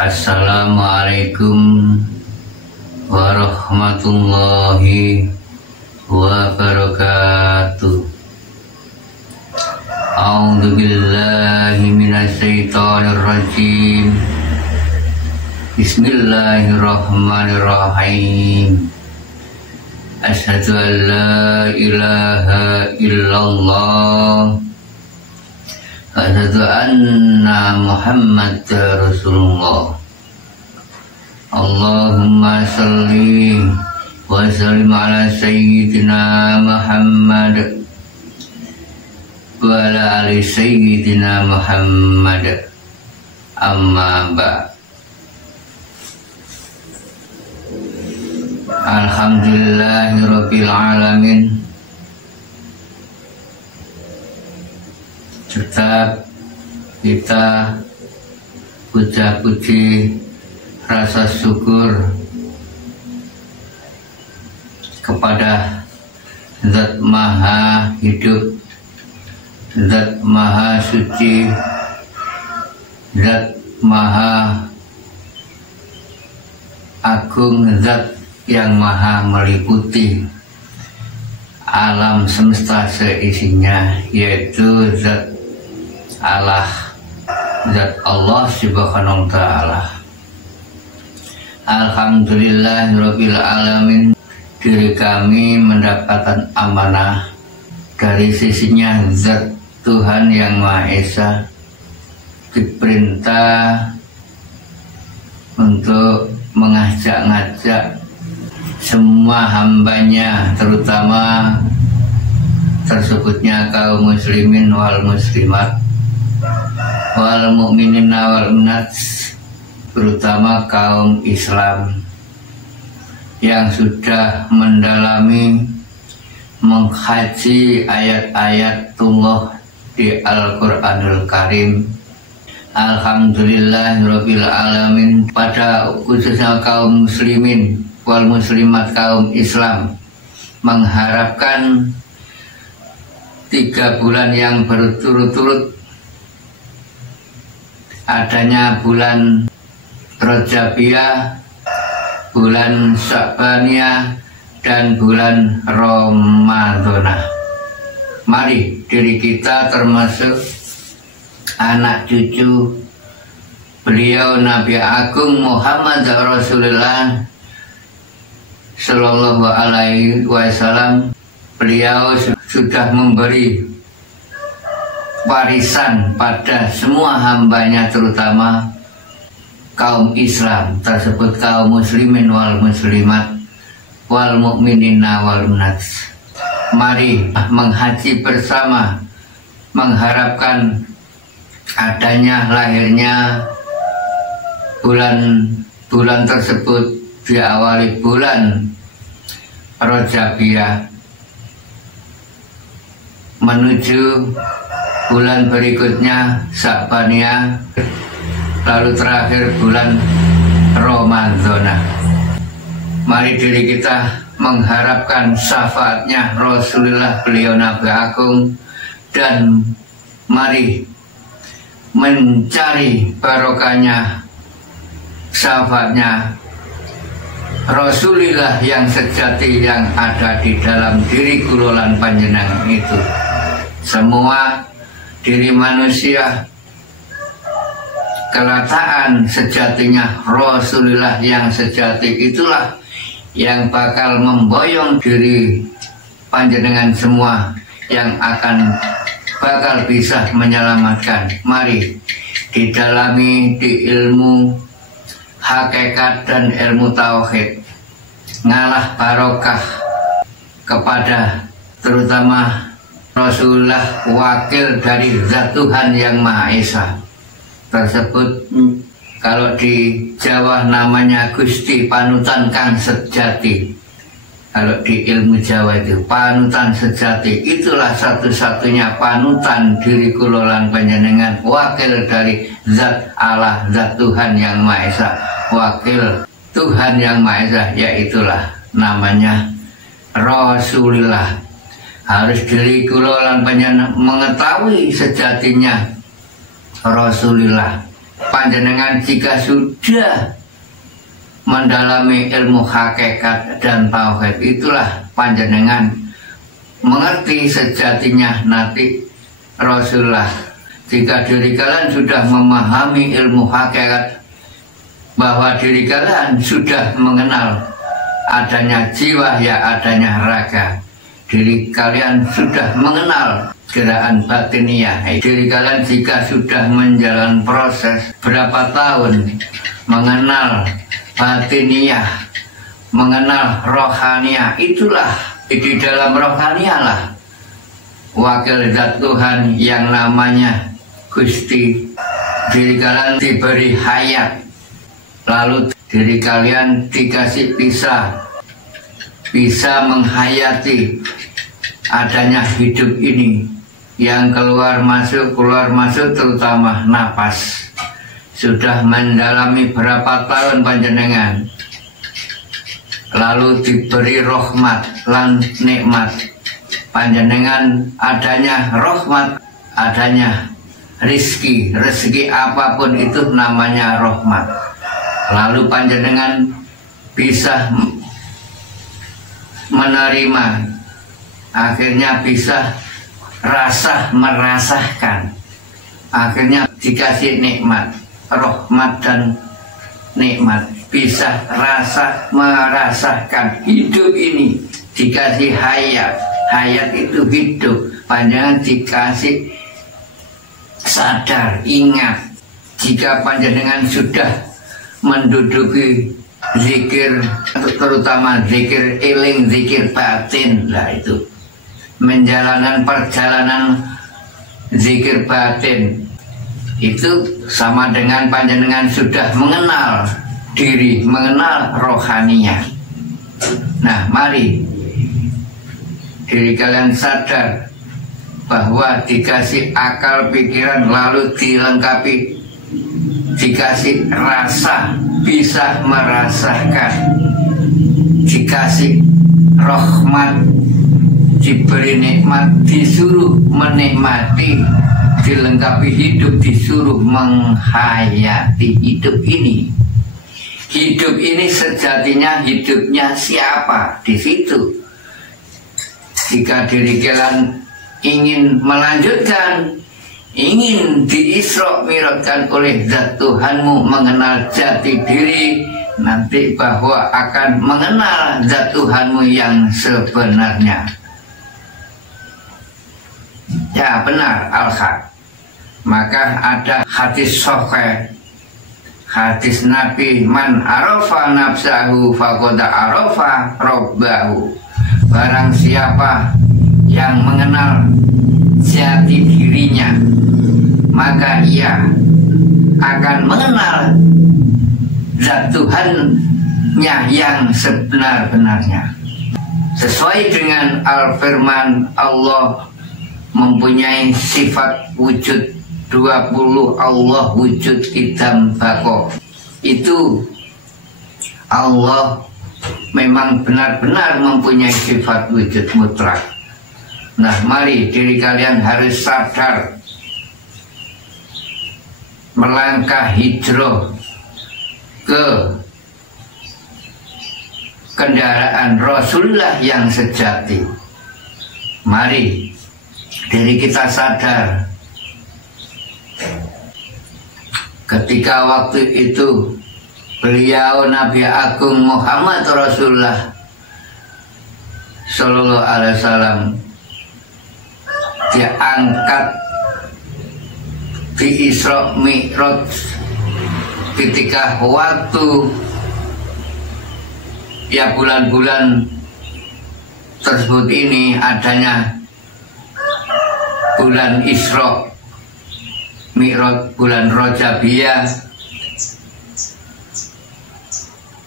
Assalamualaikum warahmatullahi wabarakatuh. A'udzu billahi minasyaitonir rajim. Bismillahirrahmanirrahim. Asyhadu an la ilaha illallah wa asyhadu anna Muhammadar Rasulullah. Allahumma shalli wa sallim ala sayyidina Muhammad wa ala ali sayyidina Muhammad. Amma ba'd. Alhamdulillahirabbil alamin. Tetap kita puja-puji rasa syukur kepada Zat Maha Hidup, Zat Maha Suci, Zat Maha Agung, Zat yang maha meliputi alam semesta seisinya, yaitu Zat Allah, Zat Allah Subhanahu wa ta'ala. Alhamdulillahirabbil alamin. Diri kami mendapatkan amanah dari sisinya Zat Tuhan yang Maha Esa, diperintah untuk mengajak-ngajak semua hambanya, terutama tersebutnya kaum muslimin wal muslimat, wal mu'minin wal mu'minat, terutama kaum Islam yang sudah mendalami mengkaji ayat-ayat Allah di Al-Quranul Karim. Alhamdulillahirabbil alamin. Pada khususnya kaum muslimin wal muslimat, kaum Islam, mengharapkan 3 bulan yang berturut-turut adanya bulan Rajabiyah, bulan Sya'baniyah, dan bulan Ramadhanah. Mari diri kita termasuk anak cucu beliau Nabi Agung Muhammad Rasulullah Sallallahu Alaihi Wasallam. Beliau sudah memberi warisan pada semua hambanya, terutama kaum Islam tersebut, kaum muslimin wal muslimat, wal mu'minin wal mu'minat. Mari menghaji bersama, mengharapkan adanya lahirnya bulan tersebut, diawali bulan Rajabiyah menuju bulan berikutnya Sya'baniyah, lalu terakhir bulan Ramadhanah. Mari diri kita mengharapkan syafaatnya Rasulullah, beliau Nabi Agung, dan mari mencari barokahnya syafaatnya Rasulullah yang sejati yang ada di dalam diri kulolan panjenengan itu. Semua diri manusia kelataan sejatinya Rasulullah yang sejati itulah yang bakal memboyong diri panjenengan semua, yang akan bakal bisa menyelamatkan. Mari didalami di ilmu hakikat dan ilmu tauhid, ngalah barokah kepada terutama Rasulullah, wakil dari Zat Tuhan yang Maha Esa tersebut. Kalau di Jawa namanya Gusti Panutan Kang Sejati. Kalau di ilmu Jawa itu panutan sejati, itulah satu-satunya panutan diri kulolan panjenengan, wakil dari Zat Allah, Zat Tuhan yang Maha Esa, wakil Tuhan yang Maha Esa, yaitulah namanya Rasulullah. Harus diri kulolan panjenengan mengetahui sejatinya Rasulullah, panjenengan jika sudah mendalami ilmu hakikat dan tauhid, itulah panjenengan mengerti sejatinya nanti Rasulullah. Jika diri kalian sudah memahami ilmu hakikat, bahwa diri kalian sudah mengenal adanya jiwa, ya adanya raga. Diri kalian sudah mengenal gerakan batiniah. Diri kalian jika sudah menjalani proses berapa tahun mengenal batiniah, mengenal rohaniah, itulah di dalam rohaniah lah wakil zat Tuhan yang namanya Gusti. Diri kalian diberi hayat, lalu diri kalian dikasih bisa menghayati adanya hidup ini yang keluar masuk terutama napas. Sudah mendalami berapa tahun panjenengan, lalu diberi rahmat lan nikmat panjenengan, adanya rahmat, adanya rezeki apapun itu namanya rahmat. Lalu panjenengan bisa menerima, akhirnya bisa merasakan, akhirnya dikasih nikmat, rahmat dan nikmat, bisa merasakan hidup ini, dikasih hayat itu hidup, panjenengan dikasih sadar, ingat. Jika panjenengan sudah menduduki zikir, terutama zikir iling, zikir batin lah, itu menjalankan perjalanan zikir batin, itu sama dengan panjenengan sudah mengenal diri, mengenal rohaniah. Nah, mari diri kalian sadar bahwa dikasih akal pikiran, lalu dilengkapi dikasih rasa, bisa merasakan, dikasih rahmat, diberi nikmat, disuruh menikmati, dilengkapi hidup, disuruh menghayati hidup ini. Hidup ini sejatinya hidupnya siapa? Di situ. Jika diri kalian ingin melanjutkan, ingin diisra mi'rajkan oleh zat Tuhanmu, mengenal jati diri, nanti bahwa akan mengenal zat Tuhanmu yang sebenarnya. Ya benar, al-haq. Maka ada hadis sahih, hadis Nabi, man arafa nafsahu faqad arafa rabbahu. Barang siapa yang mengenal jati dirinya, maka ia akan mengenal zat Tuhannya yang sebenar-benarnya. Sesuai dengan al-firman Allah mempunyai sifat wujud 20, Allah wujud idam bako. Itu Allah memang benar-benar mempunyai sifat wujud mutlak. Nah, mari diri kalian harus sadar, melangkah hijrah ke kendaraan Rasulullah yang sejati. Mari diri kita sadar, ketika waktu itu beliau Nabi Agung Muhammad Rasulullah Sallallahu Alaihi Wasallam diangkat di Isra Mi'raj, ketika waktu ya bulan-bulan tersebut ini adanya bulan Isra Mi'raj, bulan Rajabiyah,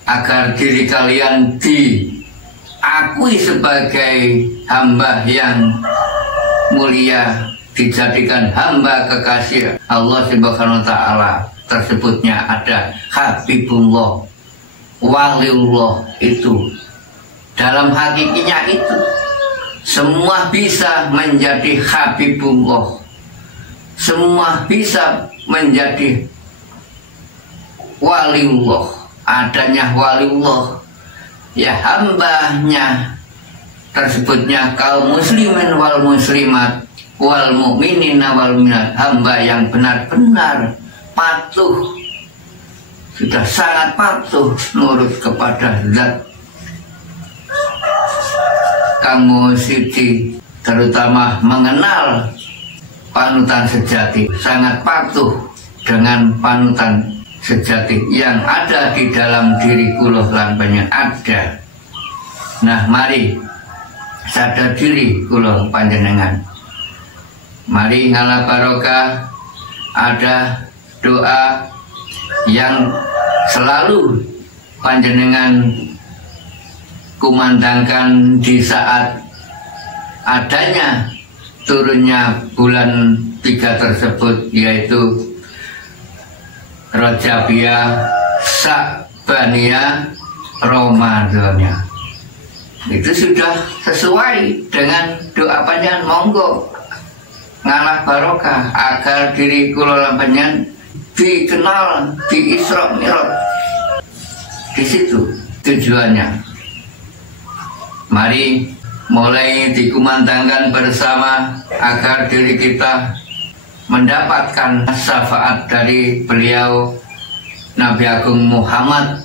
agar diri kalian diakui sebagai hamba yang mulia, dijadikan hamba kekasih Allah Subhanahu wa Ta'ala. Tersebutnya ada Habibullah, Waliullah. Itu dalam hakikinya itu semua bisa menjadi Habibullah, semua bisa menjadi waliullah, adanya waliullah, ya hambanya tersebutnya kaum muslimin wal muslimat wal mu'minin wal mu'minat, hamba yang benar-benar patuh, sudah sangat patuh nurut kepada zat kamu suci, terutama mengenal panutan sejati, sangat patuh dengan panutan sejati yang ada di dalam diri kula lan panjenengan ada. Nah, mari sadar diri kula panjenengan. Mari ngalah barokah, ada doa yang selalu panjenengan kumandangkan di saat adanya turunnya bulan 3 tersebut, yaitu Rajabiyah, Sa'baniyah, Ramadaniyah. Itu sudah sesuai dengan doa panjenengan. Monggo ngalah barokah agar diri kula lan panjenengan dikenal di Isra Mi'raj. Di situ tujuannya. Mari mulai dikumandangkan bersama agar diri kita mendapatkan syafaat dari beliau Nabi Agung Muhammad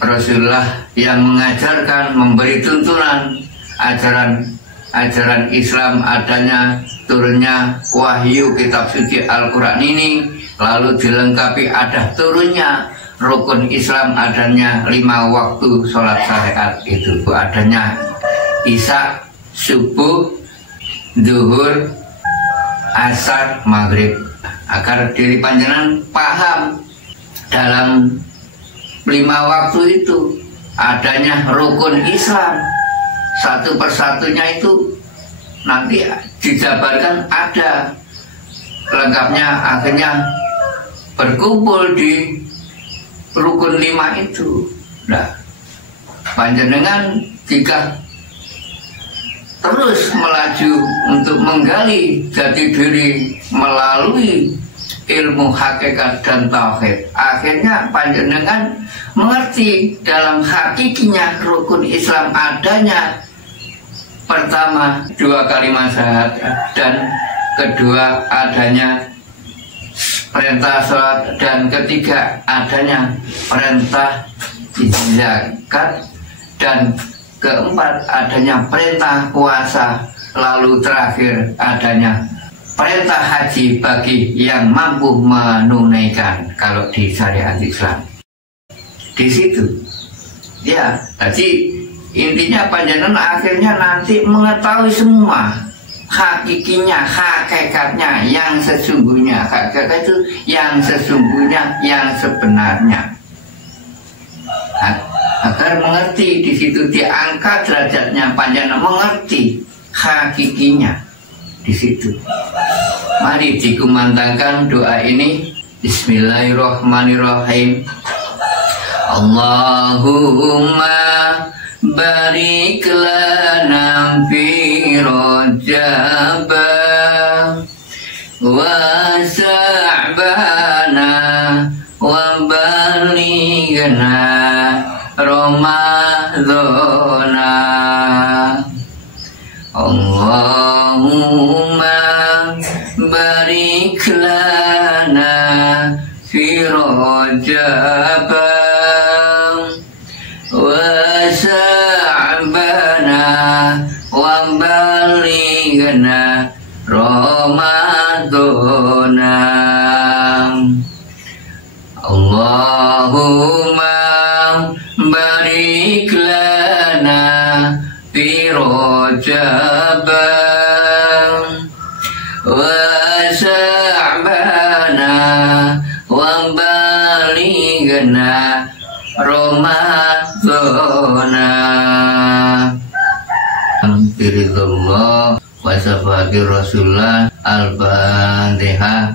Rasulullah yang mengajarkan, memberi tuntunan ajaran Islam, adanya turunnya wahyu kitab suci Al-Quran ini, lalu dilengkapi ada turunnya rukun Islam, adanya 5 waktu sholat syariat, itu adanya isya, subuh, zuhur, asar, maghrib, agar diri panjenengan paham dalam 5 waktu itu adanya rukun Islam, satu persatunya itu nanti dijabarkan ada lengkapnya, akhirnya berkumpul di rukun 5 itu. Nah, panjenengan jika terus melaju untuk menggali jati diri melalui ilmu hakikat dan tauhid, akhirnya panjenengan mengerti dalam hakikinya rukun Islam adanya pertama 2 kalimat syahadat, dan kedua adanya perintah sholat, dan ketiga adanya perintah zakat, dan keempat adanya perintah puasa, lalu terakhir adanya perintah haji bagi yang mampu menunaikan kalau di syariat Islam. Di situ ya, jadi intinya panjenengan akhirnya nanti mengetahui semua hakikinya, hakikatnya, yang sesungguhnya. Hakikat itu yang sesungguhnya, yang sebenarnya, agar mengerti. Di situ diangkat derajatnya, panjenengan mengerti hakikinya di situ. Mari dikumandangkan doa ini. Bismillahirrahmanirrahim. Allahumma barik lana fi Rajab wa Sa'bana wa balighna Ramadana. Allahumma barik lana fi Rajab wa Sa'bana wa balighna Ramadana. Allahumma barik lana fi Rajab wa Sa'bana wa balighna Ramadana. Alhamdulillah wa safati Rasulullah. Al-Fatihah.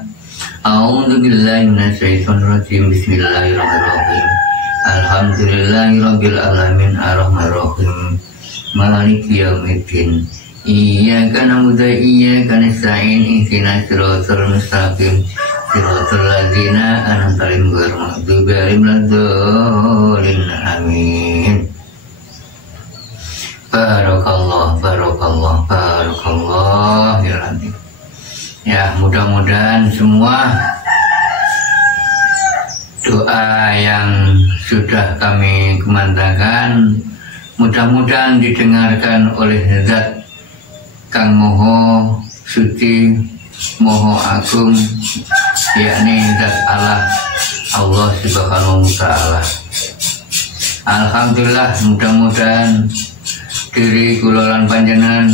A'udzu billahi minasyaitonir rajim. Bismillahirrahmanirrahim. Alhamdulillahirabbil alamin arrahmanir rahim maliki yaumiddin. Iyyaka na'budu wa iyyaka nasta'in ihdinas siratal mustaqim siratal ladzina an'amta alaihim ghairil maghdubi alaihim waladdallin. Amin. Barakallah ya, mudah-mudahan semua doa yang sudah kami kumandangkan mudah-mudahan didengarkan oleh Zat Kang Moho Suci Moho Agung, yakni Zat Allah Subhanahu wa Ta'ala. Alhamdulillah, mudah-mudahan diri kulolan panjenengan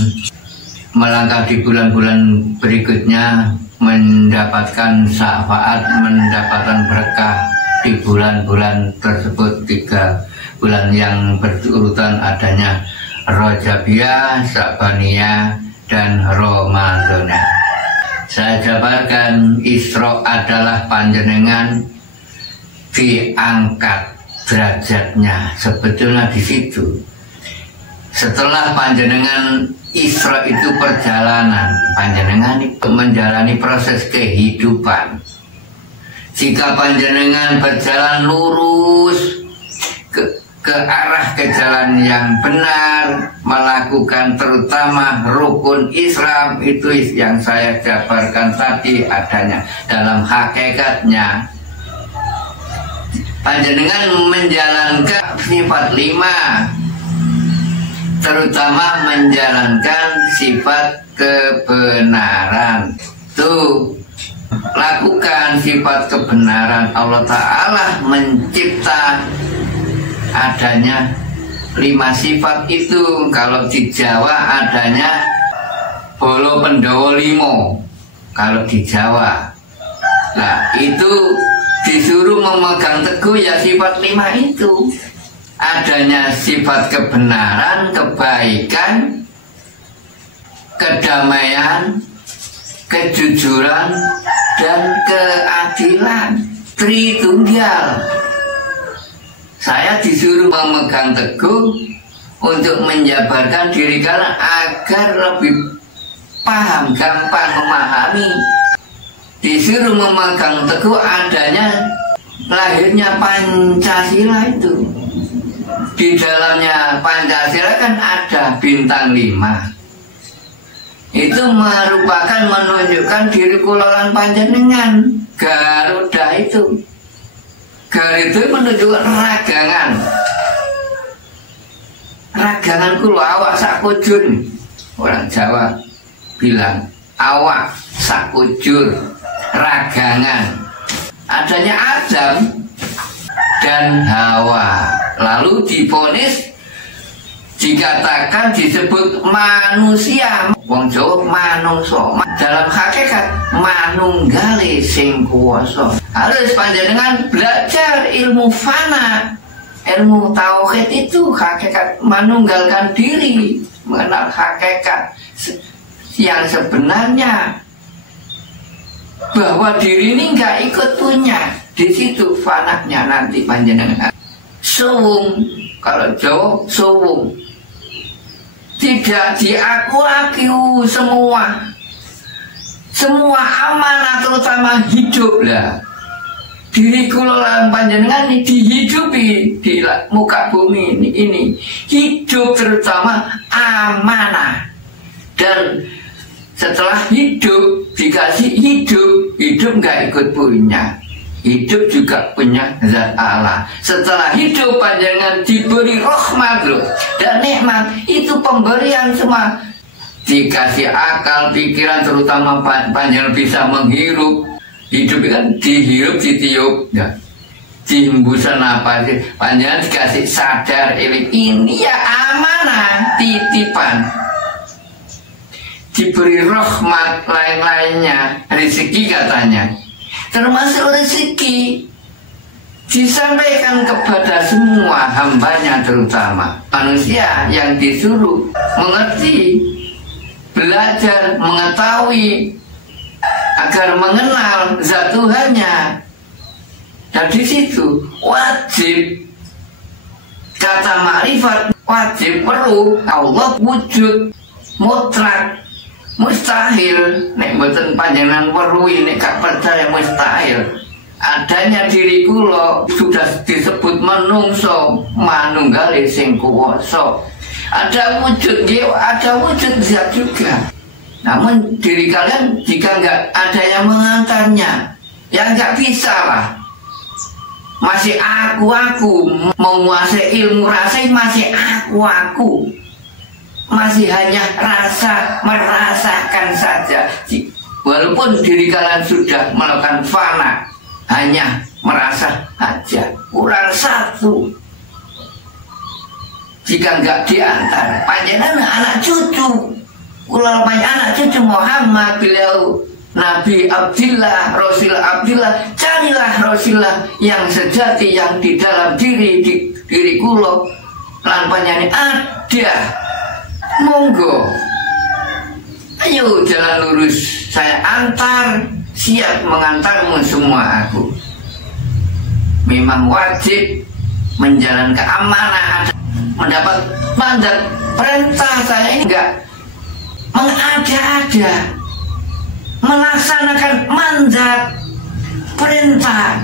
melangkah di bulan-bulan berikutnya mendapatkan syafaat, mendapatkan berkah di bulan-bulan tersebut. 3 bulan yang berurutan adanya Rajabiyah, Sa'baniyah, dan Ramadaniyah. Saya jabarkan Isra adalah panjenengan diangkat derajatnya. Sebetulnya di situ. Setelah panjenengan Isra itu perjalanan, panjenengan itu menjalani proses kehidupan. Jika panjenengan berjalan lurus ke arah ke jalan yang benar, melakukan terutama rukun Islam itu yang saya jabarkan tadi adanya dalam hakikatnya. Panjenengan menjalankan sifat 5, terutama menjalankan sifat kebenaran. Tuh, lakukan sifat kebenaran. Allah Ta'ala mencipta adanya 5 sifat itu. Kalau di Jawa adanya Bolo Pendowo 5 kalau di Jawa. Nah, itu disuruh memegang teguh ya sifat 5 itu. Adanya sifat kebenaran, kebaikan, kedamaian, kejujuran, dan keadilan. Tritunggal. Saya disuruh memegang teguh untuk menjabarkan diri kalian agar lebih paham, gampang memahami. Disuruh memegang teguh adanya lahirnya Pancasila itu. Di dalamnya Pancasila kan ada bintang 5. Itu merupakan menunjukkan diri kulolan panjenengan. Garuda itu. Garuda itu menunjukkan ragangan. Ragangan kulo awak sakujur. Orang Jawa bilang awak sakujur, ragangan. Adanya Adam dan Hawa, lalu divonis dikatakan disebut manusia. Wong Jawa manungso, dalam hakikat manunggale sing kuwasa. Harus panjenengan belajar ilmu fana, ilmu tauhid itu hakikat menunggalkan diri, mengenal hakikat yang sebenarnya, bahwa diri ini nggak ikut punya. Di situ fananya nanti panjenengan. Suwung, kalau Jawa suwung. Tidak diaku-aku semua amanah, terutama hidup lah. Diri kulolan panjenengan ini dihidupi di muka bumi ini. Hidup terutama amanah. Dan setelah hidup, dikasih hidup nggak ikut punya. Hidup juga punya Zat Allah. Setelah hidup panjenengan diberi rahmat loh, dan nikmat itu pemberian semua. Dikasih akal, pikiran, terutama panjenengan bisa menghirup. Hidup kan dihirup, ditiup, ya. Dihembusan apa sih? Panjenengan dikasih sadar, ini ya amanah, titipan. Diberi rahmat lain-lainnya, rezeki katanya. Termasuk rezeki disampaikan kepada semua hambanya, terutama manusia yang disuruh mengerti, belajar, mengetahui agar mengenal zat Tuhannya. Dan di situ wajib, kata makrifat wajib, perlu Allah wujud mutlak, Mustahil nek mboten panjenengan weruhi nek gak percaya mustahil. Adanya diri kula sudah disebut menungso manunggale sing kuwasa. Ada wujud nggih, ada wujud zat juga. Namun diri kalian jika nggak ada yang mengantarnya, ya nggak bisa lah. Masih aku menguasai ilmu rasa, masih aku. Masih hanya merasakan saja. Walaupun diri kalian sudah melakukan fana, hanya merasa saja. Kurang satu. Jika enggak diantar, panjenengan anak cucu. Kula anak cucu Muhammad, beliau Nabi Abdillah, Rasul Abdillah. Carilah Rasulullah yang sejati, yang di dalam diri kula. Lan panjenengan ada. Monggo, ayo jalan lurus, saya antar, siap mengantarmu semua aku. Memang wajib menjalankan amanah, mendapat mandat perintah. Saya ini enggak mengada-ada, melaksanakan mandat perintah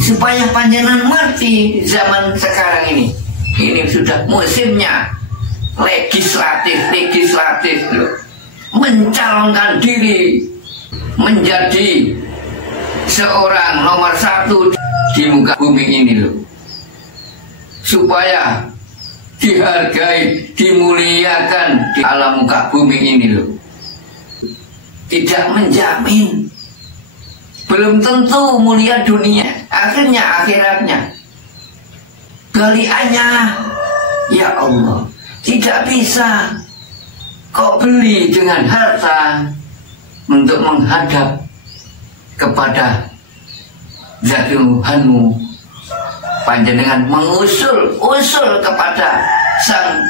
supaya panjenengan mengerti zaman sekarang ini sudah musimnya legislatif loh. Mencalonkan diri menjadi seorang nomor satu di muka bumi ini loh, supaya dihargai, dimuliakan di alam muka bumi ini loh. Tidak menjamin, belum tentu mulia dunia, akhirnya akhiratnya. Galiannya ya Allah, tidak bisa kau beli dengan harta untuk menghadap kepada zat Tuhanmu. Panjenengan usul kepada sang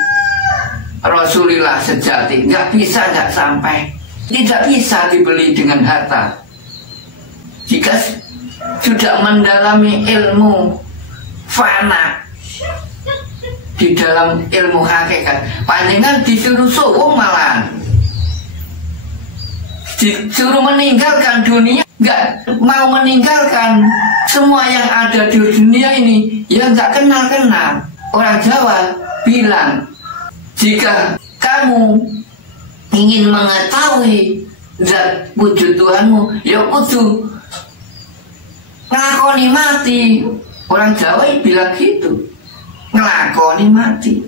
Rasulullah sejati, nggak bisa, nggak sampai, tidak bisa dibeli dengan harta. Jika sudah mendalami ilmu fana, di dalam ilmu hakikat, panjenengan disuruh suwung malahan, disuruh meninggalkan dunia, nggak mau meninggalkan semua yang ada di dunia ini, yang nggak kenal. Orang Jawa bilang, jika kamu ingin mengetahui zat wujud Tuhanmu, ya kudu ngelakoni mati. Orang Jawa bilang gitu, ngelakoni mati.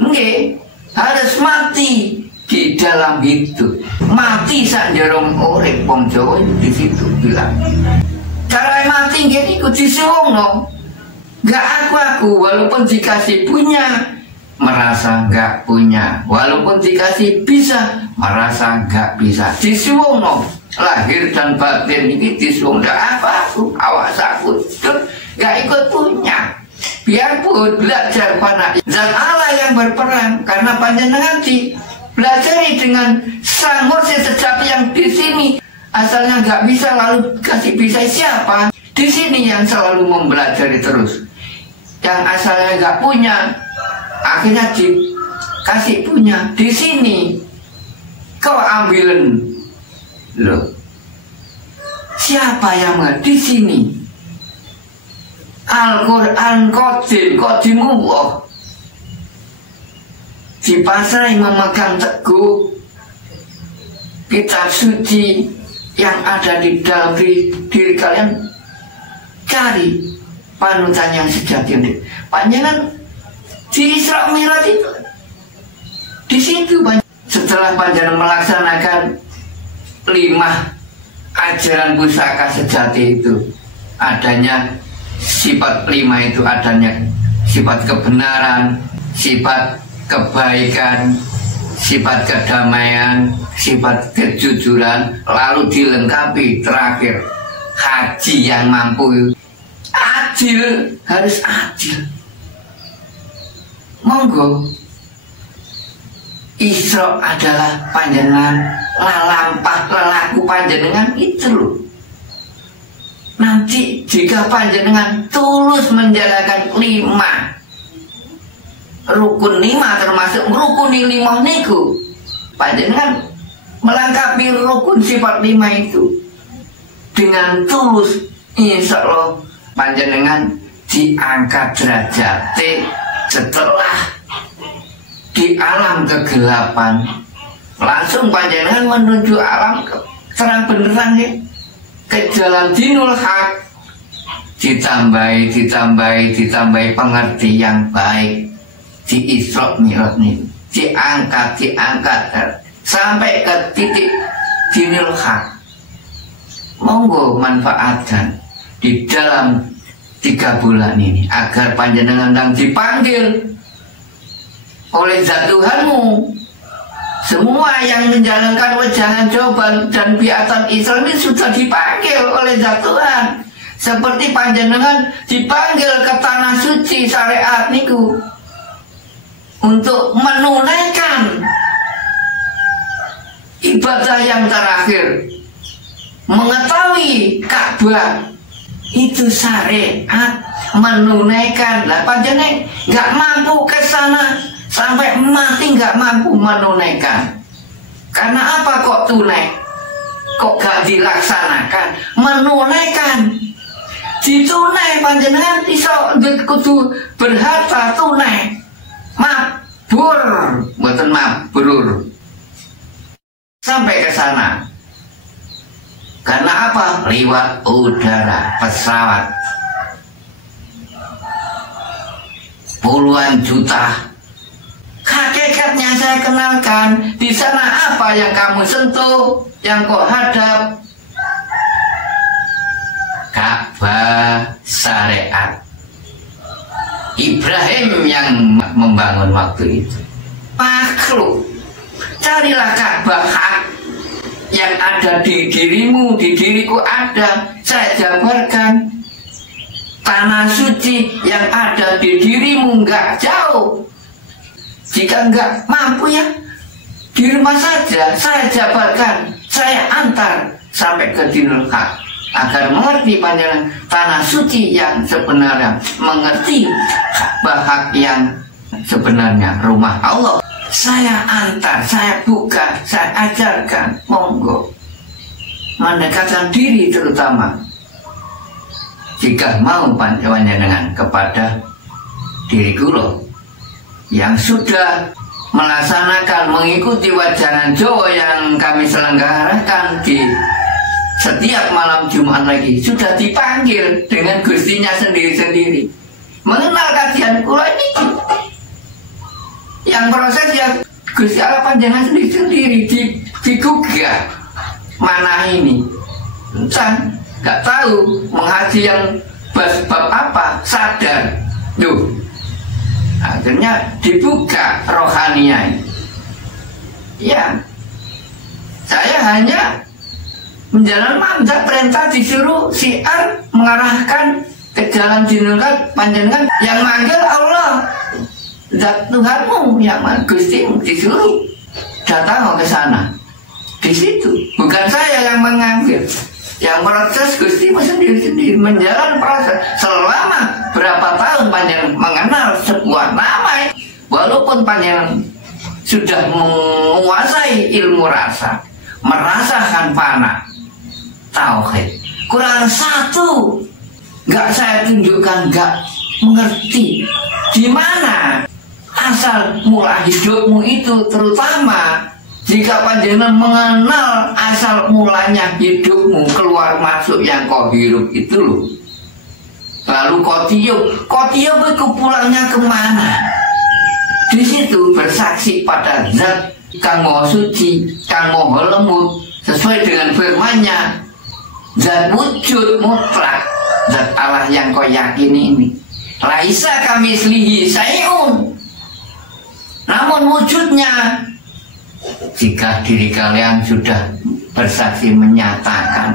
Nggih, harus mati di dalam hidup. Mati sanjarong urip, wong Jawa di situ bilang. Cara mati nggih niku disuwungno. Enggak aku, walaupun dikasih punya merasa enggak punya, walaupun dikasih bisa merasa enggak bisa. Disuwungno, lahir dan batin ini disuwung. Enggak aku, awas aku enggak ikut punya. Biarpun belajar pada zat Allah yang berperan, karena panjenengan belajari dengan sang mursyid sejati yang di sini asalnya nggak bisa lalu kasih bisa siapa? Di sini yang selalu mempelajari terus. Yang asalnya nggak punya akhirnya dikasih punya. Di sini kau ambilin loh. Siapa yang di sini? Al-Quran Qadimullah dipasrai memegang teguh kitab suci yang ada di dalam diri kalian. Cari panutan yang sejati. Panjenengan di Isra Mi'raj itu di situ setelah panjenengan melaksanakan 5 ajaran pusaka sejati itu, adanya sifat 5 itu, adanya sifat kebenaran, sifat kebaikan, sifat kedamaian, sifat kejujuran, lalu dilengkapi terakhir haji yang mampu. Adil, harus adil. Monggo, Isra adalah panjenengan lalampah lelaku panjenengan itu loh. Nanti jika panjenengan tulus menjalankan 5 rukun 5, termasuk rukun 5 niku, panjenengan melengkapi rukun sifat 5 itu dengan tulus, insya Allah panjenengan diangkat derajat setelah di alam kegelapan langsung panjenengan menuju alam terang beneran ya, ke jalan dinul haq, ditambahi pengertian yang baik di Isra Mi'raj ini, diangkat sampai ke titik dinul haq. Monggo manfaatkan di dalam 3 bulan ini agar panjenengan yang dipanggil oleh Zat Tuhanmu. Semua yang menjalankan wejangan jawaban dan biatan Islam ini sudah dipanggil oleh Zat Tuhan. Seperti panjenengan dipanggil ke tanah suci syariat niku untuk menunaikan ibadah yang terakhir, mengetahui Ka'bah itu syariat, menunaikan. Lah panjenengan nggak mampu ke sana, sampai mati nggak mampu menunaikan. Karena apa kok tunai? Kok gak dilaksanakan? Menunaikan. Ditunai panjenengan iso kudu berharta tunai. Mabur, bukan mabrur. Sampai ke sana. Karena apa? Lewat udara, pesawat. Puluhan juta. Hakikatnya saya kenalkan. Di sana apa yang kamu sentuh, yang kau hadap? Ka'bah syariat. Ibrahim yang membangun waktu itu. Makhluk. Carilah Ka'bah hak yang ada di dirimu, di diriku ada. Saya jabarkan. Tanah suci yang ada di dirimu nggak jauh. Jika nggak mampu ya, di rumah saja saya jabarkan, saya antar sampai ke dinul haq agar mengerti panjenengan tanah suci yang sebenarnya, mengerti hak yang sebenarnya rumah Allah. Saya antar, saya buka, saya ajarkan, monggo mendekatkan diri terutama jika mau panjenengan kepada diriku loh yang sudah melaksanakan mengikuti wejangan Jawa yang kami selenggarakan di setiap malam Jumat lagi, sudah dipanggil dengan gustinya sendiri-sendiri mengenal kajian Quran ini. Yang proses ya Gusti Allah panjenengan sendiri-sendiri digugah. Mana ini entah, nggak tahu mengaji yang bab apa, sadar tuh. Akhirnya dibuka rohaninya. Ya, saya hanya menjalankan mandat perintah, disuruh siar mengarahkan ke jalan dinul haq. Panjenengan yang manggil Allah, Zat Tuhanmu yang Gustimu, disuruh datang ke sana. Di situ bukan saya yang mengambil. Yang proses Gustimu sendiri-sendiri menjalankan proses selama berapa tahun panjenengan mengenal sebuah nama, walaupun panjenengan sudah menguasai ilmu rasa, merasakan fana tauhid, kurang satu nggak saya tunjukkan, nggak mengerti di mana asal mula hidupmu itu, terutama jika panjenengan mengenal asal mulanya hidupmu, keluar masuk yang kau hirup itu loh. Lalu kau tiup itu pulangnya kemana? Di situ bersaksi pada Zat Kang Maha Suci, Kang Maha Lembut, sesuai dengan firman-Nya, Zat wujud mutlak, Zat Allah yang kau yakini ini. Laisa kamitslihi syai'un. Namun wujudnya, jika diri kalian sudah bersaksi menyatakan,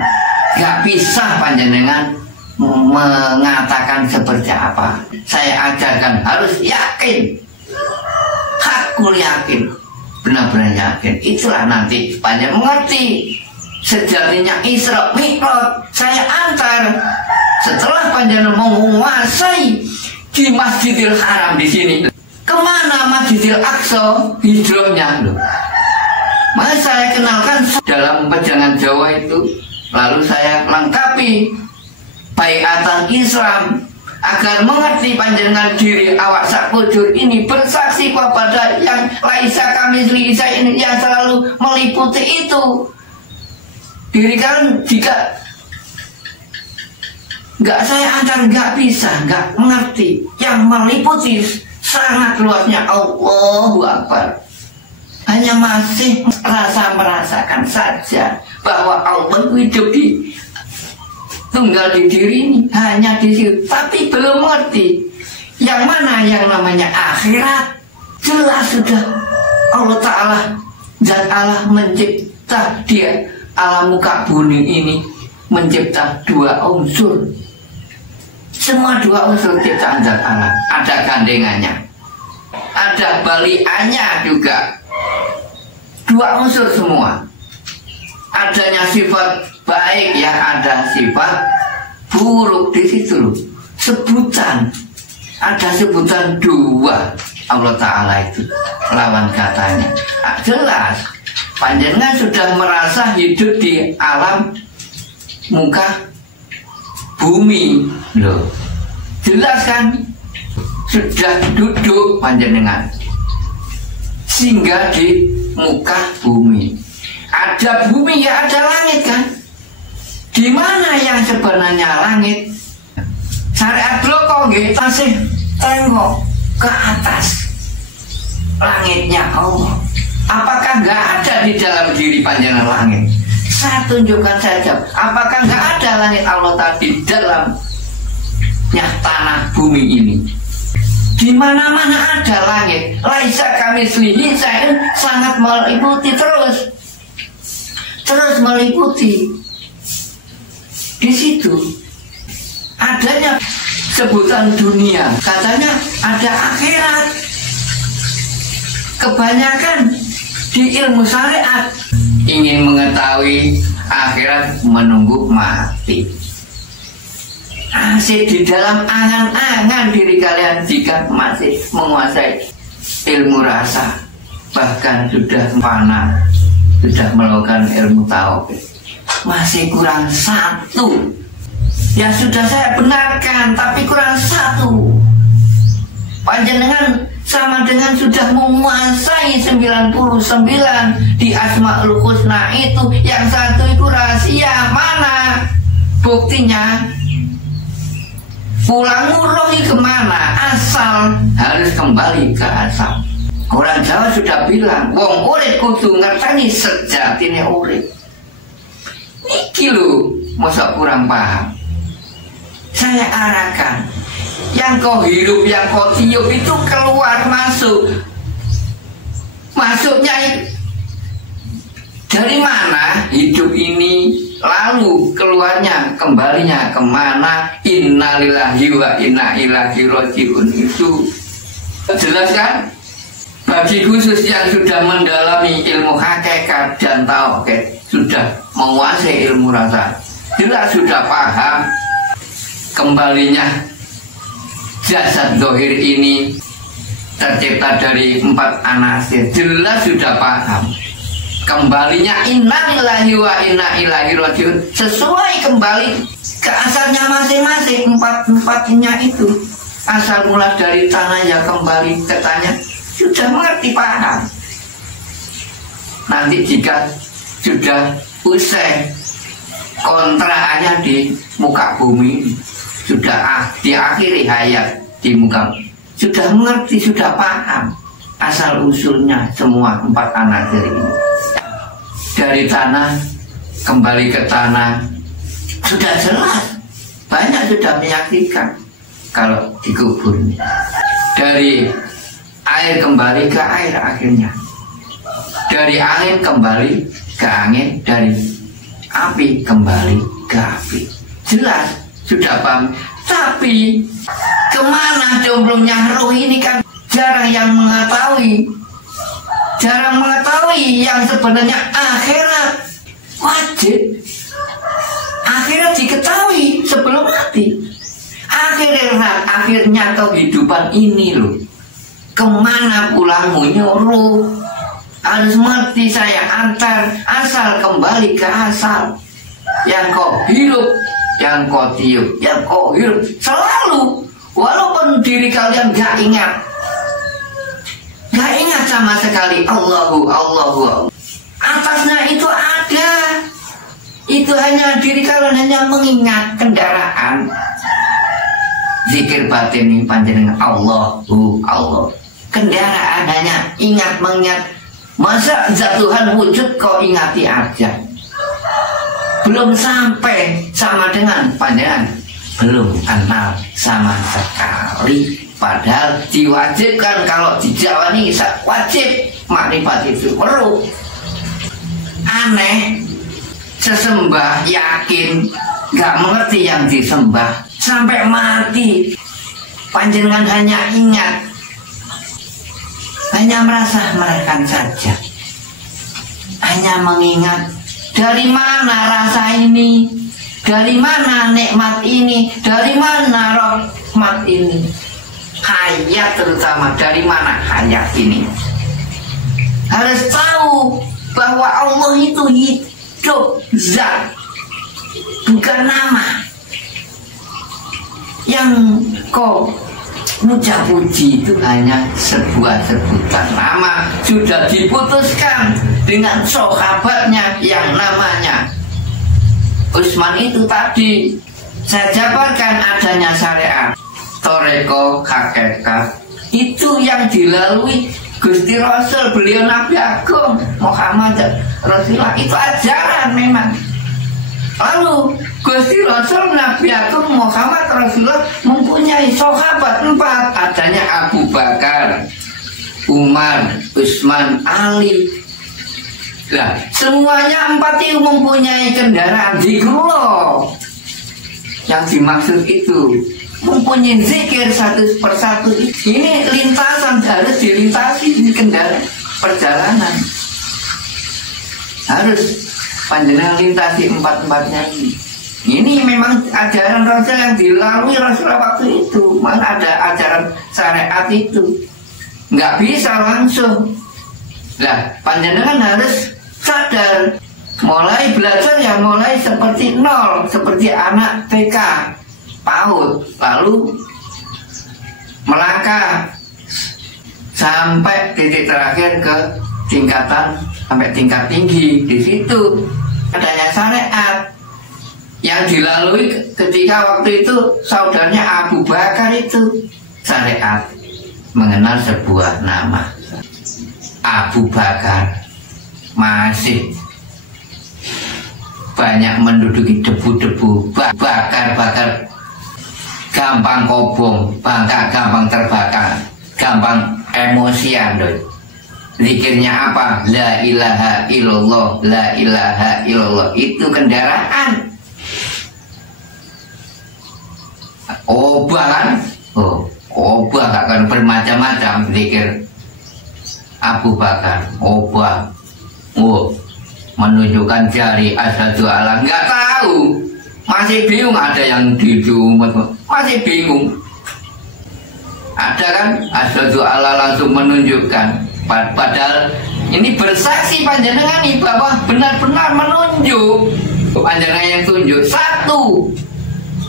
gak bisa panjenengan mengatakan seperti apa. Saya ajarkan harus yakin, hakul yakin, benar-benar yakin. Itulah nanti panjenengan mengerti sejatinya Isra Mi'raj. Saya antar setelah panjenengan menguasai di Masjidil Haram di sini. Kemana Masjidil Aqsa hijrahnya loh? Maka saya kenalkan dalam pejangan Jawa itu, lalu saya lengkapi baiatan Islam agar mengerti panjenengan diri awak sakujur ini bersaksi kepada yang laisa kami selisa ini yang selalu meliputi itu. Diri kalian jika nggak saya antar nggak bisa, nggak mengerti yang meliputi sangat luasnya Allahu Akbar. Hanya masih merasakan saja bahwa Allah hidup di tunggal di diri ini, hanya di situ, tapi belum mengerti yang mana yang namanya akhirat. Jelas sudah Allah Ta'ala, Zat Allah mencipta dia alam muka bumi ini, mencipta dua unsur. Semua dua unsur ciptaan Zat Allah, ada gandengannya, ada baliannya juga. Dua unsur semua. Adanya sifat baik ya, ada sifat buruk di situ loh. Sebutan, ada sebutan dua Allah Ta'ala itu lawan katanya. Jelas panjenengan sudah merasa hidup di alam muka bumi loh. Jelas kan, sudah duduk panjenengan singgah di muka bumi. Ada bumi ya ada langit kan. Di mana yang sebenarnya langit? Syariat kok nggih tasih tengok ke atas langitnya Allah. Apakah nggak ada di dalam diri panjenengan langit? Saya tunjukkan saja. Apakah nggak ada langit Allah tadi dalamnya tanah bumi ini? Di mana-mana ada langit. Laisa kami selihi saya sangat meliputi terus meliputi. Di situ adanya sebutan dunia, katanya ada akhirat. Kebanyakan di ilmu syariat ingin mengetahui akhirat menunggu mati. Masih di dalam angan-angan diri kalian jika masih menguasai ilmu rasa, bahkan sudah fana, sudah melakukan ilmu tauhid, masih kurang satu. Ya sudah saya benarkan, tapi kurang satu. Panjenengan sama dengan sudah menguasai 99 di Asmaul Husna itu, yang satu itu rahasia. Mana buktinya? Pulang rohi kemana? Asal, harus kembali ke asal. Orang Jawa sudah bilang, wong urip kudu ngerteni sejatine urip. Niki lho, masa kurang paham. Saya arahkan, yang kau hirup, yang kau tiup itu keluar masuk. Masuknya dari mana hidup ini, lalu keluarnya, kembalinya kemana? Innalillahi wa inna ilaihi raji'un. Itu jelas kan? Bagi khusus yang sudah mendalami ilmu hakikat dan tauhid, sudah menguasai ilmu rasa, jelas sudah paham kembalinya jasad zahir ini tercipta dari 4 anasir. Jelas sudah paham kembalinya innalillahi wa inna ilaihi raji'un, sesuai kembali ke asalnya masing-masing. 4-4-nya itu asal mula dari tanah, ya kembali ke tanah. Sudah mengerti, paham. Nanti jika sudah usai kontraannya di muka bumi, sudah diakhiri hayat di muka, sudah mengerti, sudah paham asal usulnya semua 4 anasir ini. Dari tanah kembali ke tanah, sudah jelas. Banyak sudah menyaksikan kalau dikubur. Dari air kembali ke air akhirnya. Dari angin kembali ke angin, dari api kembali ke api. Jelas sudah paham. Tapi kemana jomblonya roh ini kan jarang yang mengetahui. Jarang mengetahui yang sebenarnya akhirat. Wajib akhirat diketahui sebelum mati. Akhirat, akhirnya kehidupan ini loh. Kemana pulangmu roh? harus mengerti saya asal kembali ke asal. Yang kau hirup, yang kau tiup, yang kau hirup selalu, walaupun diri kalian gak ingat sama sekali Allahu. Atasnya itu ada. Itu hanya diri kalian hanya mengingat kendaraan. Zikir batin ini panjenengan Allahu. Kendaraan hanya mengingat. Masa Tuhan wujud kau ingati aja. Belum sampai sama dengan panjenengan, belum kenal sama sekali. Padahal diwajibkan kalau di Jawa ini wajib makrifat itu perlu. Aneh, sesembah yakin gak mengerti yang disembah sampai mati. Panjenengan hanya ingat, hanya merasa mereka saja, hanya mengingat. Dari mana rasa ini? Dari mana nikmat ini? Dari mana rahmat ini? Hayat terutama, dari mana hayat ini? Harus tahu bahwa Allah itu hidup, zat, bukan nama. Yang kau muja-puji itu hanya sebuah sebutan nama. Sudah diputuskan dengan sahabatnya yang namanya Utsman itu tadi. Saya jabarkan adanya syariat, toreko, hakikat. Itu yang dilalui Gusti Rasul, beliau Nabi Agung Muhammad Rasulullah. Itu ajaran memang. Lalu Gusti Rasul Nabi Agung Muhammad Rasulullah mempunyai sahabat 4. Adanya Abu Bakar, Umar, Utsman, Ali. Nah, semuanya 4 itu mempunyai kendaraan zikrullah. Yang dimaksud itu mempunyai zikir satu persatu. Ini lintasan, harus dilintasi di kendaraan perjalanan. Harus panjenengan lintasi 4-4-nya ini. Ini memang ajaran Rasul yang dilalui Rasulullah waktu itu. Mana ada ajaran syariat itu, nggak bisa langsung. Nah, panjenengan harus sadar, mulai belajar ya mulai seperti nol, seperti anak TK PAUD, lalu melangkah sampai titik terakhir ke tingkatan sampai tingkat tinggi. Di situ adanya syariat yang dilalui ketika waktu itu saudaranya Abu Bakar itu. Syariat mengenal sebuah nama, Abu Bakar masih banyak menduduki debu-debu, bakar-bakar, gampang kobong, gampang terbakar, gampang emosian. Zikirnya apa? La ilaha illallah, la ilaha illallah. Itu kendaraan. Obah kan? Obah akan bermacam-macam zikir Abu Bakar. Obah. Menunjukkan jari asyhadu alla, nggak tahu, masih bingung. Ada yang di umat masih bingung. Ada kan asyhadu alla langsung menunjukkan, padahal ini bersaksi panjenengan nih bahwa benar-benar menunjuk. Panjenengan yang tunjuk satu,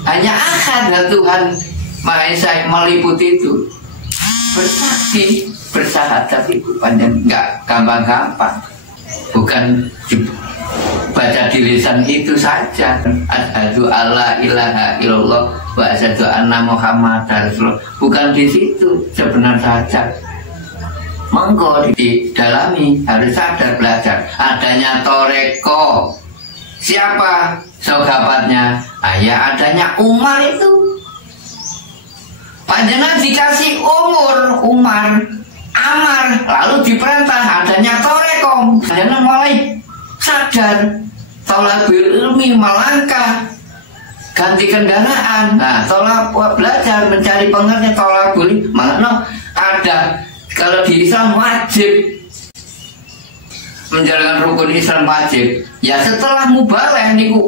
hanya ahad Tuhan Maha Esa meliputi itu. Bersaksi, bersyahadat itu panjenengan nggak gampang-gampang. Bukan baca di lisan itu saja. Asyhadu alla ilaha illallah wa asyhadu anna Muhammadar Rasulullah. Bukan di situ sebenar saja. Monggo didalami, harus sadar belajar. Adanya toreko. Siapa sahabatnya? Ya adanya Umar itu. Panjenengan dikasih umur Umar, Amar, lalu diperintah adanya toreko. Panjenengan mulai sadar, tolabul ilmi, melangkah, ganti kendaraan. Nah, tolak belajar mencari pengertian tolabul ilmi. Makna ada, kalau di Islam wajib menjalankan rukun Islam wajib. Ya setelah mubaligh niku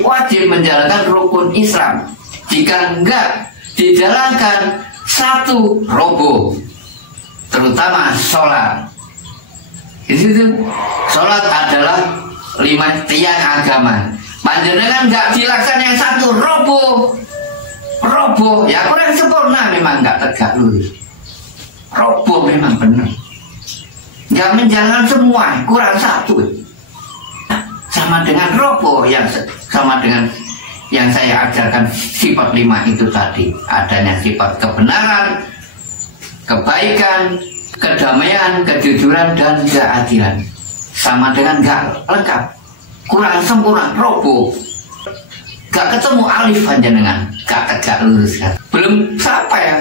wajib menjalankan rukun Islam. Jika enggak dijalankan, satu roboh, terutama sholat. Di situ sholat adalah 5 tiang agama. Panjenengan nggak dilaksanakan yang satu, roboh, ya kurang sempurna, memang nggak tegak lurus. Roboh memang benar. Nggak menjalankan semua, kurang satu. Sama dengan roboh, yang sama dengan yang saya ajarkan sifat 5 itu tadi. Adanya sifat kebenaran, kebaikan, kedamaian, kejujuran, dan keadilan. Sama dengan gak lengkap, kurang sempurna, roboh. Gak ketemu alif panjenengan, gak tegak lurus kan. Belum sampai ya.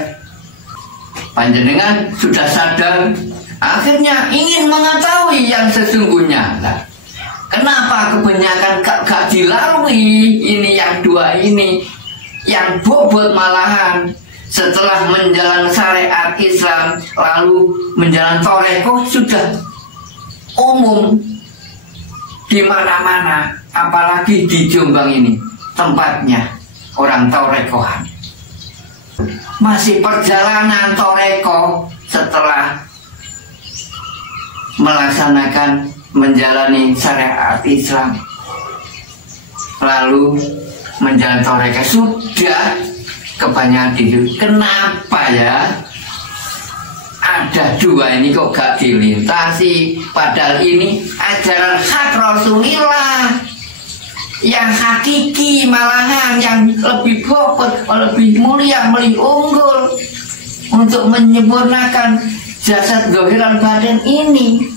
Panjenengan sudah sadar, akhirnya ingin mengetahui yang sesungguhnya. Nah, kenapa kebanyakan gak dilalui ini yang 2 ini, yang bobot malahan setelah menjalankan syariat Islam lalu menjalankan toreko sudah umum di mana-mana, apalagi di Jombang ini tempatnya orang torekohan. Masih perjalanan toreko setelah melaksanakan menjalani syariat Islam lalu menjalankan toreko sudah kebanyakan itu. Kenapa ya ada 2 ini kok gak dilintasi, padahal ini ajaran hak Rasulullah yang hakiki, malahan yang lebih bobot, lebih mulia, lebih unggul untuk menyempurnakan jasad zahiran batin ini.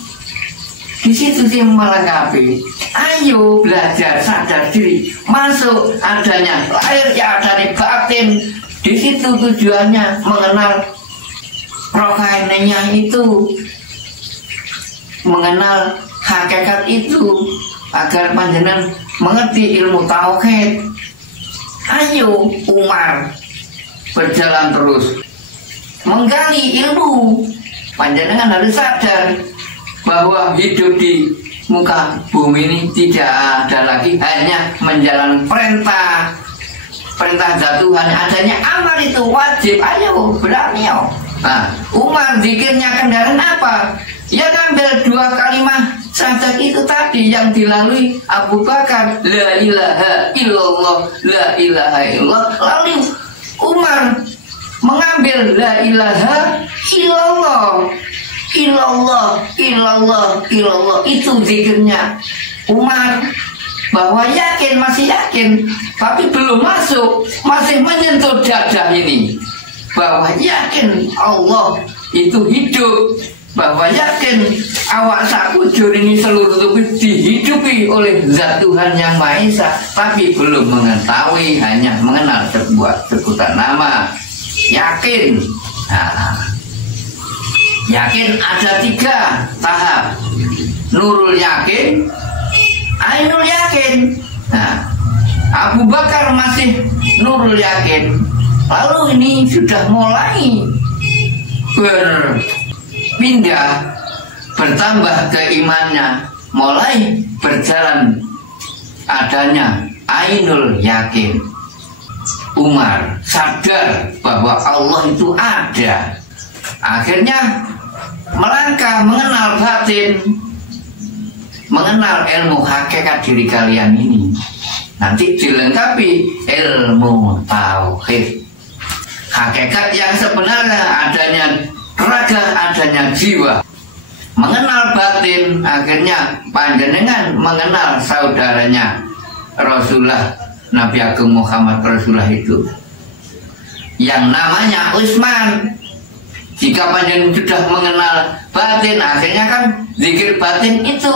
Di situ sih melengkapi. Ayo belajar sadar diri, masuk adanya lahir ya dari batin. Di situ tujuannya mengenal rohaninya itu, mengenal hakikat itu, agar panjenengan mengerti ilmu tauhid. Ayo Umar berjalan terus menggali ilmu. Panjenengan harus sadar bahwa hidup di muka bumi ini tidak ada lagi hanya menjalankan perintah Tuhan. Adanya amar itu wajib. Ayo berani yo. Nah, Umar zikirnya kendaraan apa? Ya ngambil 2 kalimat syahadat itu tadi yang dilalui Abu Bakar, la ilaha illallah, la ilaha illallah. Lalu Umar mengambil la ilaha illallah, illallah, illallah, illallah. Itu zikirnya Umar, bahwa yakin, masih yakin, tapi belum masuk, masih menyentuh dada ini, bahwa yakin Allah itu hidup, bahwa yakin awak sakujur ini seluruh tubuh dihidupi oleh Zat Tuhan yang Maha Esa, tapi belum mengetahui, hanya mengenal sebuah sebutan nama. Yakin. Nah, yakin ada 3 tahap. Nurul yakin, ainul yakin. Nah, Abu Bakar masih nurul yakin. Lalu ini sudah mulai berpindah, bertambah keimannya, mulai berjalan adanya ainul yakin. Umar sadar bahwa Allah itu ada. Akhirnya melangkah mengenal batin, mengenal ilmu hakikat diri kalian ini. Nanti dilengkapi ilmu tauhid. Hakikat yang sebenarnya adanya raga, adanya jiwa. Mengenal batin, akhirnya panjenengan mengenal saudaranya Rasulullah Nabi Agung Muhammad Rasulullah itu yang namanya Utsman. Jika panjenengan sudah mengenal batin, akhirnya kan zikir batin itu.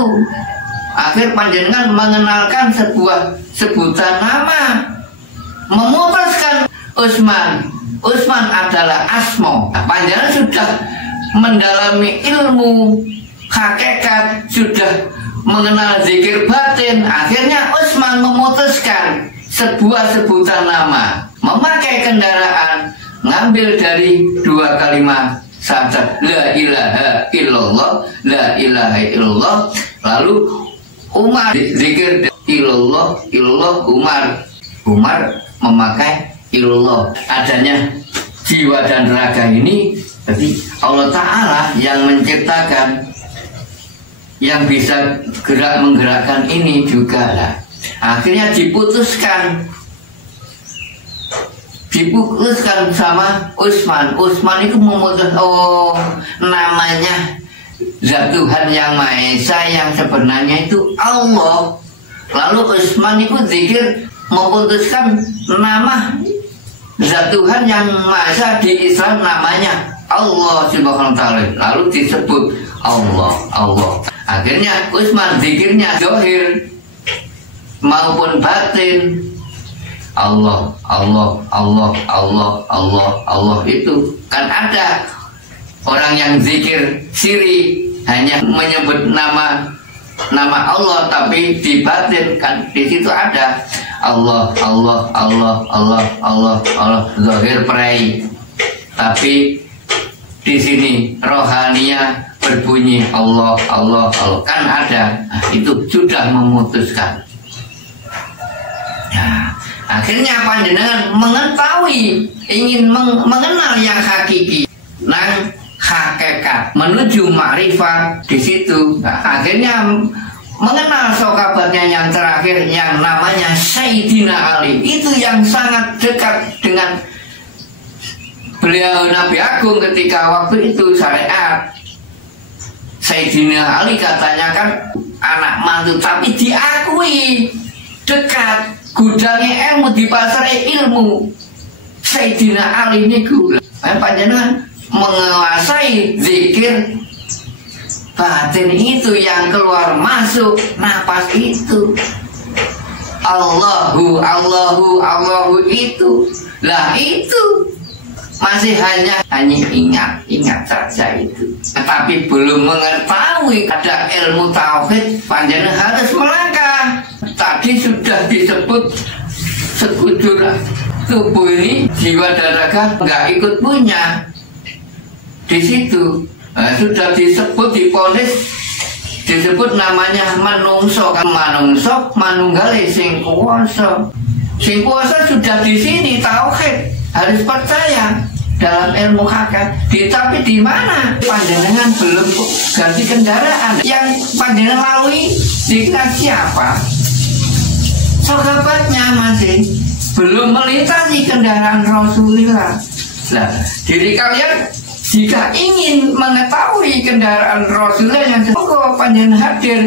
Akhir panjenengan mengenalkan sebuah sebutan nama, memutuskan Utsman. Utsman adalah asmo. Panjenengan sudah mendalami ilmu hakikat, sudah mengenal zikir batin. Akhirnya Utsman memutuskan sebuah sebutan nama, memakai kendaraan, ngambil dari 2 kalimat syahadat la ilaha illallah, la ilaha illallah. Lalu Umar zikir illallah, illallah. Umar memakai illallah. Adanya jiwa dan raga ini, jadi Allah Ta'ala yang menciptakan yang bisa menggerakkan ini juga lah. Akhirnya diputuskan sama Utsman. Utsman itu memutus, oh namanya Zat Tuhan yang Maha Esa yang sebenarnya itu Allah. Lalu Utsman itu zikir memutuskan nama Zat Tuhan yang Maha Esa di Islam namanya Allah Subhanahu wa Ta'ala. Lalu disebut Allah. Akhirnya Utsman zikirnya zahir maupun batin. Allah itu kan ada orang yang zikir siri hanya menyebut nama Allah, tapi di batin kan di situ ada Allah zahir perai, tapi di sini rohaninya berbunyi Allah kan ada. Nah, itu sudah memutuskan. Nah, akhirnya panjenengan mengetahui, ingin mengenal yang hakiki, nang hakikat, menuju makrifat di situ. Nah, akhirnya mengenal sahabatnya yang terakhir yang namanya Sayyidina Ali. Itu yang sangat dekat dengan beliau Nabi Agung ketika waktu itu syariat. Sayyidina Ali katanya kan anak mantu, tapi diakui dekat. Gudangnya ilmu di pasar ilmu. Sayyidina Ali ini gula. Panjenengan menguasai zikir batin itu yang keluar masuk napas itu. Allahu itu. Lah itu masih hanya ingat saja itu. Tapi belum mengetahui ada ilmu tauhid, panjenengan harus melangkah. Tadi sudah disebut sekujur tubuh ini, jiwa dan raga nggak ikut punya di situ. Nah, sudah disebut diponis, disebut namanya manungso manunggale sing kuwasa. Sing kuwasa sudah di sini tauhid, harus percaya dalam ilmu hakikat. Tapi di mana panjenengan belum ganti kendaraan yang panjenengan lalui, dikira siapa? Sahabatnya masih belum melintasi kendaraan Rasulullah. Nah, jadi kalian jika ingin mengetahui kendaraan Rasulullah yang semoga panjenengan hadir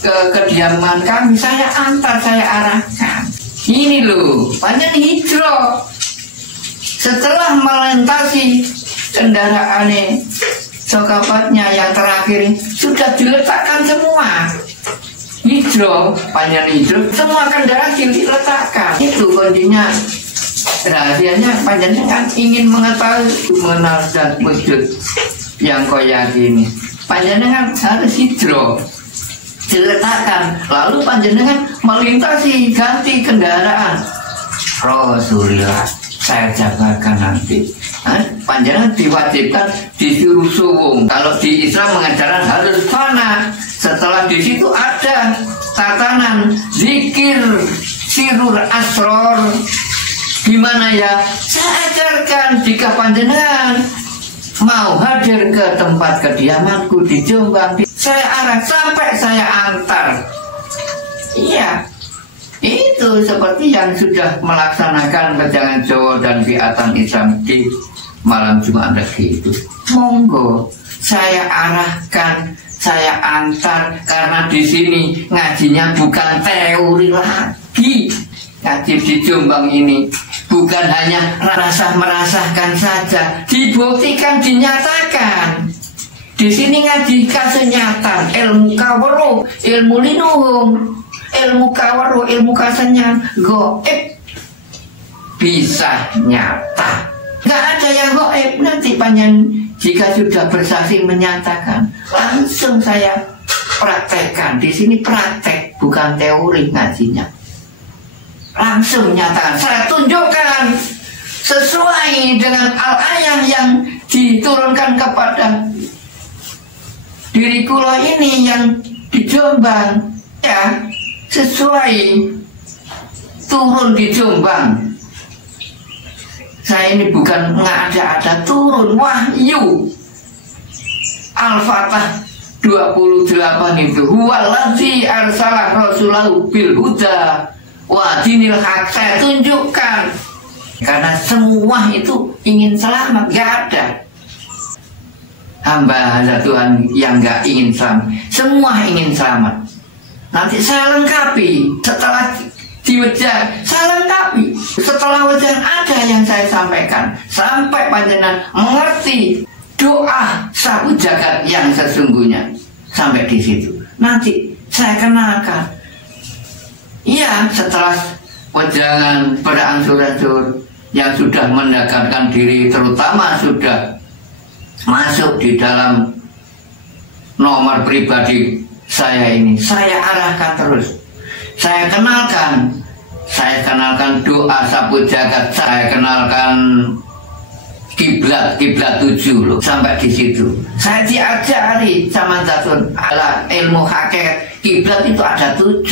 ke kediaman kami, saya antar, saya arahkan. Ini loh, panjenengan hijrah. Setelah melintasi kendaraan sahabatnya yang terakhir sudah diletakkan semua. Hijrah, panjang hijrah, semua kendaraan diletakkan. Itu kondisinya. Rahasianya panjangnya kan ingin mengetahui mengenal zat wujud yang kau yakini. Panjenengan harus hijrah, diletakkan. Lalu panjenengan melintasi ganti kendaraan Rasulullah. Saya jagakan nanti. Panjenengan diwajibkan disuruh suwung. Kalau di Islam mengajarkan harus fana. Setelah di situ ada tatanan zikir sirur asror. Gimana ya? Saya ajarkan jika panjenengan mau hadir ke tempat kediamanku di Jombang, saya arah sampai saya antar. Iya. Itu seperti yang sudah melaksanakan pejangan Jawa dan Biatan Islam di malam Jumat Legi itu. Monggo, saya arahkan, saya antar, karena di sini ngajinya bukan teori lagi. Ngaji di Jombang ini bukan hanya merasah-merasahkan saja, dibuktikan, dinyatakan. Di sini ngaji kesenyatan, ilmu kawero, ilmu linuhung, ilmu kawaro, ilmu kasenyan, goib bisa nyata. Gak ada yang goib. Nanti panjang jika sudah bersaksi menyatakan, langsung saya praktekkan. Di sini praktek, bukan teori ngajinya. Langsung nyatakan, saya tunjukkan sesuai dengan al-ayah yang diturunkan kepada diri kula ini yang di Jombang, ya. Sesuai turun di Jombang. Saya ini bukan ngada-ada, turun wahyu Al-Fatah 28 itu huwallazi arsalah rasulahu bil huda wa dinil haq. Saya tunjukkan, karena semua itu ingin selamat, gak ada hamba Tuhan yang gak ingin selamat, semua ingin selamat. Nanti saya lengkapi setelah di wajah, saya lengkapi setelah wajah ada yang saya sampaikan sampai panjenengan mengerti doa sapu jagat yang sesungguhnya. Sampai di situ nanti saya kenalkan. Iya, setelah wejangan pada ansur-ansur yang sudah mendekatkan diri, terutama sudah masuk di dalam nomor pribadi saya ini, saya arahkan terus. Saya kenalkan doa sapu jagat, saya kenalkan kiblat 7 loh. Sampai di situ saya diajari sama Zatun ala ilmu hakikat kiblat itu ada 7.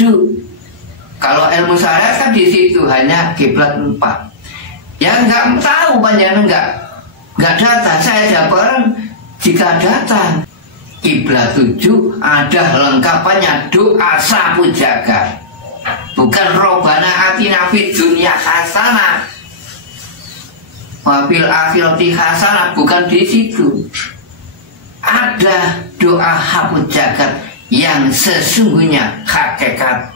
Kalau ilmu syariat kan di situ hanya kiblat 4. Yang nggak tahu panjenengan nggak datang, saya dapat jika datang kiblat 7 ada lengkapannya doa sapu jagat, bukan robana atina fid dunya hasanah wabil akhirati hasanah, bukan di situ. Ada doa sapu jagat yang sesungguhnya hakikat,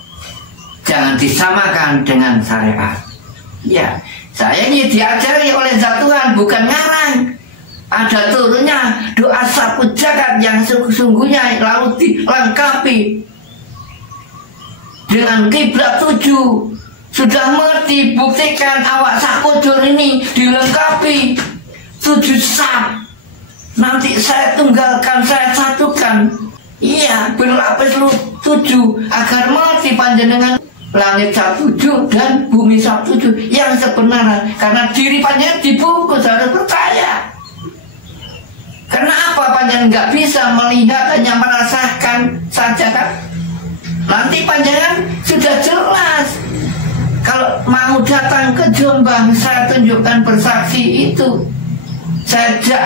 jangan disamakan dengan syariat. Ya, saya ini diajari oleh Zat Tuhan, bukan ngarang. Ada turunnya doa sapu jagat yang sesungguhnya, lalu dilengkapi dengan kiblat 7. Sudah mengerti, buktikan awak sakujur ini dilengkapi 7 sab. Nanti saya tunggalkan, saya satukan. Iya, berlapis 7 agar mengerti panjenengan langit sab 7 dan bumi sab 7 yang sebenarnya. Karena diri panjenengan dibungkus, harus percaya. Kenapa panjenengan nggak bisa melihat, hanya merasakan saja kan? Nanti panjenengan sudah jelas. Kalau mau datang ke Jombang, saya tunjukkan bersaksi itu. Saya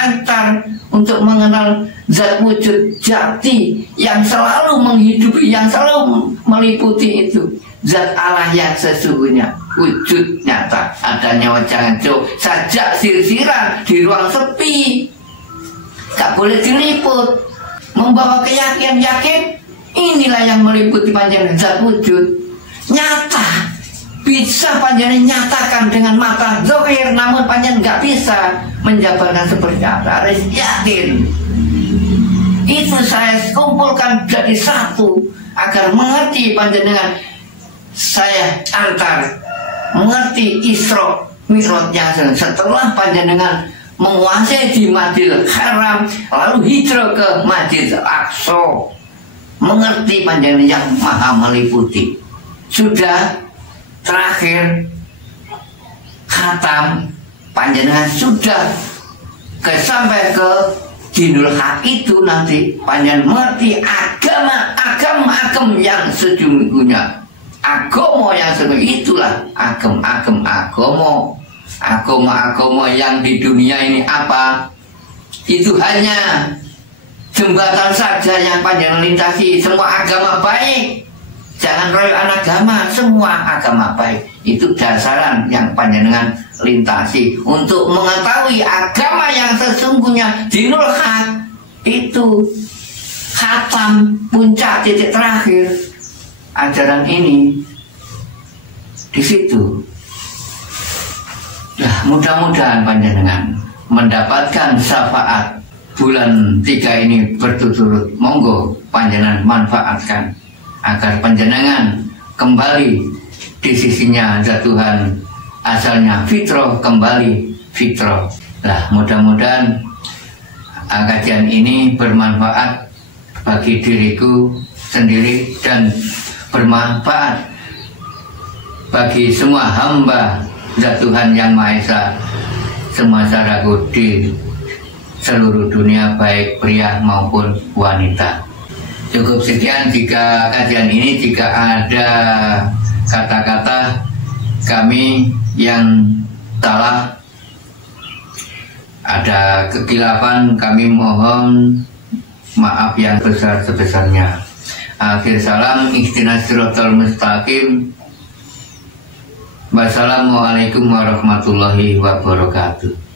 antar untuk mengenal zat wujud jati yang selalu menghidupi, yang selalu meliputi itu. Zat Allah yang sesungguhnya, wujud nyata, adanya wajangan jauh, sajak sirsiran di ruang sepi, tak boleh diliput, membawa keyakinan yakin. Inilah yang meliputi panjenengan zat wujud nyata, bisa panjenengan nyatakan dengan mata zahir, namun panjenengan nggak bisa menjabarkan seperti apa, harus yakin. Itu saya kumpulkan jadi satu agar mengerti panjenengan. Saya antar mengerti Isra Mi'rajnya setelah panjenengan menguasai di Masjidil Haram lalu hijrah ke Masjidil Aqsa, mengerti panjenengan yang maha meliputi. Sudah terakhir khatam, panjenengan sudah sampai ke dinul haq itu, nanti panjenengan mengerti agama yang sejujurnya, agama yang sejujurnya. Itulah agama yang di dunia ini apa? Itu hanya jembatan saja yang panjenengan lintasi. Semua agama baik, jangan royokan agama, semua agama baik. Itu dasaran yang panjenengan lintasi untuk mengetahui agama yang sesungguhnya dinul haq. Itu khatam, puncak, titik terakhir ajaran ini di situ. Nah, mudah-mudahan panjenengan mendapatkan syafaat bulan 3 ini berturut-turut. Monggo panjenengan manfaatkan agar panjenengan kembali di sisinya Zat Tuhan, asalnya fitrah kembali fitrah. Lah, mudah-mudahan kajian ini bermanfaat bagi diriku sendiri dan bermanfaat bagi semua hamba Zat Tuhan yang Maha Esa, semua saudaraku di seluruh dunia, baik pria maupun wanita. Cukup sekian jika kajian ini, jika ada kata-kata kami yang salah, ada kekilapan, kami mohon maaf yang besar-besarnya. Akhir salam, ihdinas siratal mustaqim. Wassalamualaikum warahmatullahi wabarakatuh.